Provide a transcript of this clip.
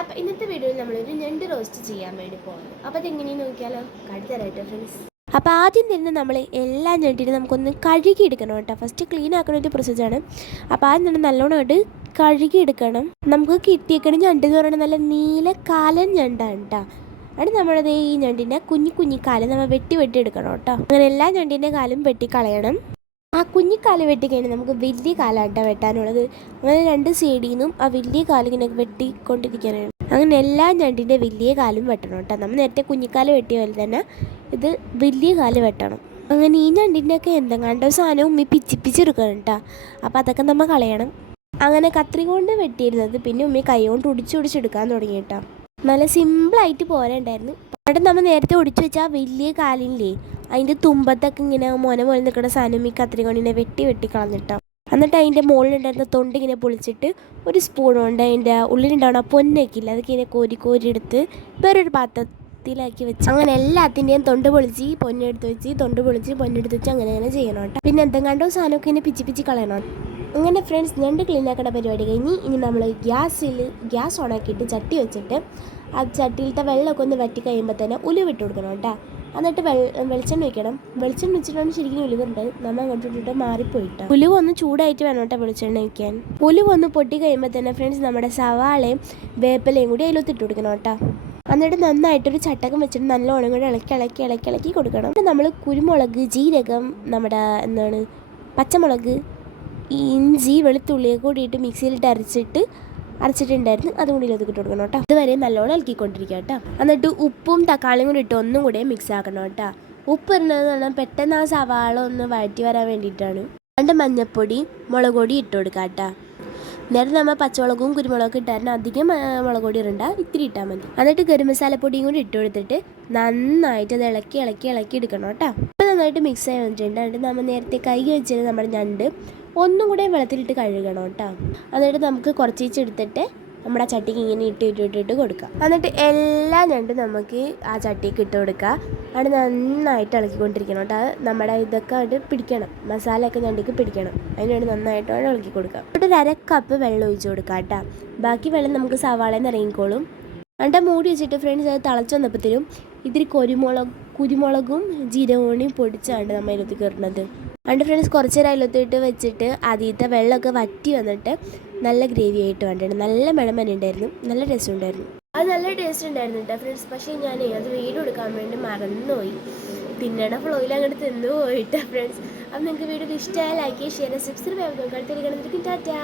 അപ്പോൾ ഇന്നത്തെ വീഡിയോയിൽ നമ്മളൊരു ഞണ്ട് റോസ്റ്റ് ചെയ്യാൻ വേണ്ടി പോകുന്നു. അപ്പോൾ അതെങ്ങനെയെന്ന് നോക്കിയാലോ, കാണിച്ചുതരാട്ടോ ഫ്രണ്ട്സ്. അപ്പോൾ ആദ്യം തന്നെ നമ്മൾ എല്ലാ ഞണ്ടിനും നമുക്കൊന്ന് കഴുകിയെടുക്കണം കേട്ടോ. ഫസ്റ്റ് ക്ലീൻ ആക്കുന്ന ഒരു പ്രോസസ്സാണ്. അപ്പോൾ ആദ്യം തന്നെ നല്ലോണമായിട്ട് കഴുകിയെടുക്കണം. നമുക്ക് കിട്ടിയേക്കണ ഞണ്ട് എന്ന് പറയുന്നത് നല്ല നീല കാലൻ ഞണ്ടാണ് കേട്ടോ. അത് നമ്മളത് ഈ ഞണ്ടിൻ്റെ കുഞ്ഞി കാലം നമ്മൾ വെട്ടി എടുക്കണം കേട്ടോ. അങ്ങനെ എല്ലാ ഞണ്ടിൻ്റെ കാലും വെട്ടിക്കളയണം. ആ കുഞ്ഞിക്കാല് വെട്ടിക്കഴിഞ്ഞാൽ നമുക്ക് വലിയ കാലാട്ട വെട്ടാനുള്ളത്. അങ്ങനെ രണ്ട് സൈഡിൽ നിന്നും ആ വലിയ കാലിങ്ങനെ വെട്ടിക്കൊണ്ടിരിക്കാനാണ്. അങ്ങനെ എല്ലാ ഞണ്ടിൻ്റെ വലിയ കാലും വെട്ടണം കേട്ടോ. നമ്മൾ നേരത്തെ കുഞ്ഞിക്കാല് വെട്ടിയ പോലെ തന്നെ ഇത് വലിയ കാല് വെട്ടണം. അങ്ങനെ ഈ ഞണ്ടിൻ്റെയൊക്കെ എന്തെങ്കിലും സാധനം ഉമ്മി പിച്ചിപ്പിച്ചെടുക്കണം കേട്ടോ. അപ്പോൾ അതൊക്കെ നമ്മൾ കളയണം. അങ്ങനെ കത്രി കൊണ്ട് വെട്ടിയിരുന്നത് പിന്നെ ഉമ്മി കൈ കൊണ്ട് ഒടിച്ചെടുക്കാൻ തുടങ്ങി കേട്ടോ. നല്ല സിമ്പിളായിട്ട് പോരണ്ടായിരുന്നു. അവിടെ നമ്മൾ നേരത്തെ ഒടിച്ചു വെച്ചാൽ വലിയ കാലില്ലേ, അതിൻ്റെ തുമ്പത്തൊക്കെ ഇങ്ങനെ മോനെ പോലെ നിൽക്കുന്ന സാധനം ഈ കത്രി കൊണ്ടിങ്ങനെ വെട്ടി കളഞ്ഞിട്ടാണ്. എന്നിട്ട് അതിൻ്റെ മുകളിലുണ്ടായിരുന്ന തൊണ്ട് ഇങ്ങനെ പൊളിച്ചിട്ട് ഒരു സ്പൂൺ കൊണ്ട് അതിൻ്റെ ഉള്ളിലുണ്ടാവണം പൊന്നൊക്കെ ഇല്ല, അതൊക്കെ ഇങ്ങനെ കോരി എടുത്ത് വേറൊരു പാത്രത്തിലാക്കി വെച്ച് അങ്ങനെ എല്ലാത്തിൻ്റെയും തൊണ്ട് പൊളിച്ച് പൊന്നെടുത്ത് വെച്ച് പൊന്നെടുത്ത് വെച്ച് അങ്ങനെ ചെയ്യണം കേട്ടോ. പിന്നെ എന്തെങ്കിലും സാധനമൊക്കെ ഇങ്ങനെ പിച്ചി കളയണം. അങ്ങനെ ഫ്രണ്ട്സ്, ഞണ്ട് ക്ലീൻ ആക്കേണ്ട പരിപാടി കഴിഞ്ഞ് ഇനി നമ്മൾ ഗ്യാസ് ഓണാക്കിയിട്ട് ചട്ടി വെച്ചിട്ട് ആ ചട്ടിയിലത്തെ വെള്ളമൊക്കെ ഒന്ന് വറ്റി കഴിയുമ്പോൾ തന്നെ ഉലുവിട്ട് കൊടുക്കണം കേട്ടോ. എന്നിട്ട് വെളിച്ചെണ്ണ വയ്ക്കണം. വെളിച്ചെണ്ണ വെച്ചിട്ടാണ് ശരിക്കും ഉലുവുണ്ട്. നമ്മൾ അങ്ങോട്ട് ഇട്ടിട്ട് മാറിപ്പോയിട്ടാണ്. ഉലുവ് ഒന്ന് ചൂടായിട്ട് വേണം കേട്ടോ വെളിച്ചെണ്ണ വയ്ക്കാൻ. ഉലുവ് ഒന്ന് പൊട്ടി കഴിയുമ്പോൾ തന്നെ ഫ്രണ്ട്സ് നമ്മുടെ സവാളയും വേപ്പിലയും കൂടി അതിലൊത്ത് ഇട്ട് കൊടുക്കണം കേട്ടോ. എന്നിട്ട് നന്നായിട്ടൊരു ചട്ടകം വെച്ചിട്ട് നല്ലോണം കൂടെ ഇളക്കി കൊടുക്കണം. എന്നിട്ട് നമ്മൾ കുരുമുളക്, ജീരകം, നമ്മുടെ പച്ചമുളക്, ഇഞ്ചി, വെളുത്തുള്ളിയൊക്കെ കൂടിയിട്ട് മിക്സിയിലിട്ട് അരച്ചിട്ടുണ്ടായിരുന്നു. അതും കൂടി ഇതിട്ട് കൊടുക്കണം കേട്ടോ. ഇതുവരെ നല്ലോണം ഇളക്കിക്കൊണ്ടിരിക്കുക കേട്ടോ. എന്നിട്ട് ഉപ്പും തക്കാളിയും കൂടി ഇട്ട് ഒന്നും കൂടെ മിക്സ് ആക്കണം കേട്ടോ. ഉപ്പ് ഇടുന്നത് പറഞ്ഞാൽ പെട്ടെന്ന് ആ സവാള ഒന്ന് വഴറ്റി വരാൻ വേണ്ടിയിട്ടാണ്. രണ്ട് മഞ്ഞൾപ്പൊടി, മുളക് പൊടി ഇട്ട് കൊടുക്കുക കേട്ടോ. നേരത്തെ നമ്മൾ പച്ചമുളകും കുരുമുളകൊക്കെ ഇട്ടായിരുന്നു. അധികം മുളക് പൊടി ഇടണ്ട, ഇത്തിരി ഇട്ടാൽ മതി. എന്നിട്ട് ഗരം മസാലപ്പൊടിയും കൂടി ഇട്ട് കൊടുത്തിട്ട് നന്നായിട്ട് അത് ഇളക്കി എടുക്കണം കേട്ടോ. ഇപ്പം നന്നായിട്ട് മിക്സ് ആയി വന്നിട്ടുണ്ട്. എന്നിട്ട് നമ്മൾ നേരത്തെ കൈ വെച്ചിട്ട് നമ്മുടെ ഞണ്ട് ഒന്നും കൂടെ വെള്ളത്തിലിട്ട് കഴുകണം കേട്ടോ. എന്നിട്ട് നമുക്ക് കുറച്ച് എടുത്തിട്ട് നമ്മുടെ ആ ചട്ടിക്ക് ഇങ്ങനെ ഇട്ടിട്ട് കൊടുക്കാം. എന്നിട്ട് എല്ലാ ഞണ്ടും നമുക്ക് ആ ചട്ടിക്ക് ഇട്ട് കൊടുക്കുക. അത് നന്നായിട്ട് ഇളക്കിക്കൊണ്ടിരിക്കണം കേട്ടോ. നമ്മുടെ ഇതൊക്കെ അത് പിടിക്കണം, മസാലയൊക്കെ ഞണ്ടിക്ക് പിടിക്കണം. അതിനുവേണ്ടി നന്നായിട്ട് ഇളക്കി കൊടുക്കാം. എന്നിട്ട് ഒരു 1/2 കപ്പ് വെള്ളം ഒഴിച്ച് കൊടുക്കാം കേട്ടോ. ബാക്കി വെള്ളം നമുക്ക് സവാളയിൽ നിന്ന് ഇറങ്ങിക്കോളും. എന്നിട്ട് മൂടി വെച്ചിട്ട് ഫ്രണ്ട്സ് അത് തിളച്ച് വന്നപ്പോഴത്തേനും ഇത്തിരി കുരുമുളകും ജീരകവും പൊടിച്ചാണ് നമ്മൾ അതിലൊത്ത് കയറുന്നത്. രണ്ട് ഫ്രണ്ട്സ് കുറച്ച് നേരം അതിലൊത്തിട്ട് വെച്ചിട്ട് ആദ്യത്തെ വെള്ളമൊക്കെ വറ്റി വന്നിട്ട് നല്ല ഗ്രേവി ആയിട്ട് വേണ്ടിയിട്ട് നല്ല മണം ഉണ്ടായിരുന്നു. നല്ല ടേസ്റ്റ് ഉണ്ടായിരുന്നു. അത് നല്ല ടേസ്റ്റ് ഉണ്ടായിരുന്നു കേട്ടോ ഫ്രണ്ട്സ്. പക്ഷേ ഞാൻ അത് വീഡിയോ എടുക്കാൻ വേണ്ടി മറന്നുപോയി. പിന്നീട് ഫ്ലോയിൽ അങ്ങോട്ട് തിന്നു പോയിട്ടാ ഫ്രണ്ട്സ്. അപ്പം നിങ്ങൾക്ക് വീഡിയോ ഇഷ്ടമായ ലൈക്ക്, ഷെയർ, സബ്സ്ക്രൈബ് ചെയ്യാൻ നോക്കാം. ടാറ്റാ.